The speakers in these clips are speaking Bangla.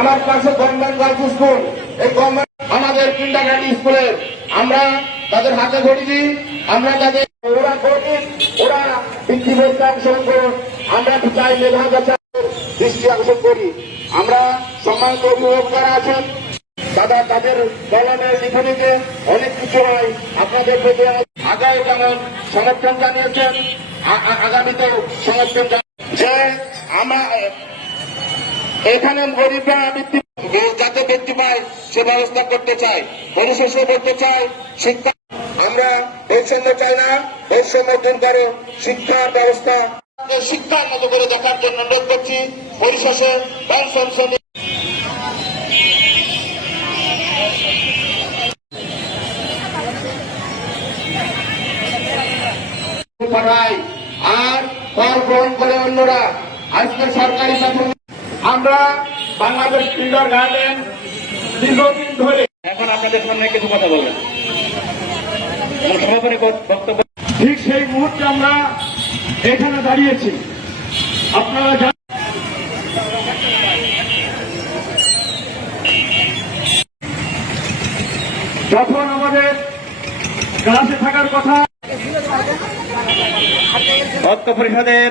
আমার পাশে গভর্নমেন্ট গার্লস স্কুল, এই গভর্নমেন্ট আমাদের কিন্ডারগার্টেন স্কুলের আমরা তাদের হাতে ধরি দিই আমরা তাদের ওরা কঠিন ওরা করুন আমরা চাই মেধা যাচাই দৃষ্টি আকর্ষণ করি। আমরা সম্মানিত অভিভাবক যারা আছেন, দাদা তাদের কলমের লিখনিতে অনেক কিছু হয়। আপনাদের প্রতি আগাও যেমন সমর্থন জানিয়েছেন আগামীতেও সমর্থন যে আমরা এখানে গরিবরা বৃত্তি যাতে বৃত্তি পায় সে ব্যবস্থা করতে চাই পরিশেষে করতে চাই শিক্ষা আমরা বৈষম্য চাই না বৈষম্য দূর করো শিক্ষার ব্যবস্থা। শিক্ষার মতো করে দেখার জন্য অনুরোধ করছি পরিশেষে পাঠায় আর কর গ্রহণ করে অন্যরা। আজকে সরকারি আমরা বাংলাদেশ কিন্ডার গার্ডেন দীর্ঘদিন ধরে এখন আপনাদের সামনে কিছু কথা বলবেন। সমাপনী বক্তব্য ঠিক সেই মুহূর্তে আমরা এখানে দাঁড়িয়েছি। আপনারা জানেন যখন আমাদের ক্লাসে থাকার কথা ভক্ত পরিষদের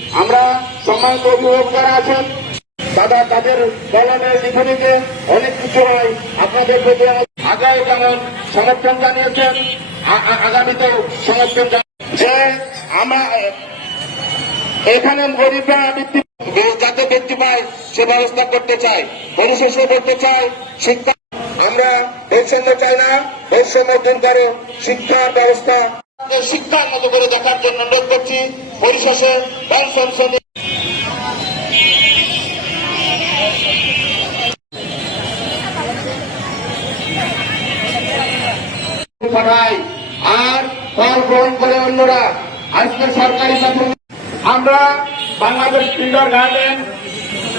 আমরা সম্মানিত অভিভাবক যারা আছেন, দাদা তাদের কলমের লিখনিতে অনেক কিছু হয়। আপনাদের প্রতি আগাও যেমন সমর্থন জানিয়েছেন? আগামীতেও সমর্থন যে আমরা, এখানে গরিবরা বৃত্তি যাতে বৃত্তি পায়, সে ব্যবস্থা করতে চাই পরিশেষে করতে চাই শিক্ষা আমরা বৈষম্য চাই না। বৈষম্য দূর করো। শিক্ষার ব্যবস্থা শিক্ষার মতো করে দেখার জন্য অনুরোধ করছি। পরিশেষে পাঠায়। আর কর গ্রহণ করে অন্যরা। আজকে সরকারি আমরা বাংলাদেশ কিন্ডার গার্ডেন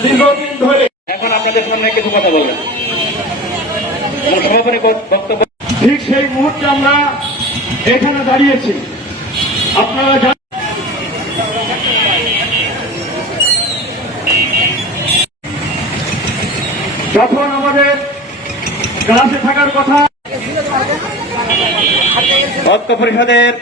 দীর্ঘদিন ধরে এখন আপনাদের সামনে কিছু কথা বলবেন। সমাপনী বক্তব্য ঠিক সেই মুহূর্তে আমরা এখানে দাঁড়িয়েছি। আপনারা জানেন যখন আমাদের ক্লাসে থাকার কথা। ভক্ত পরিষদের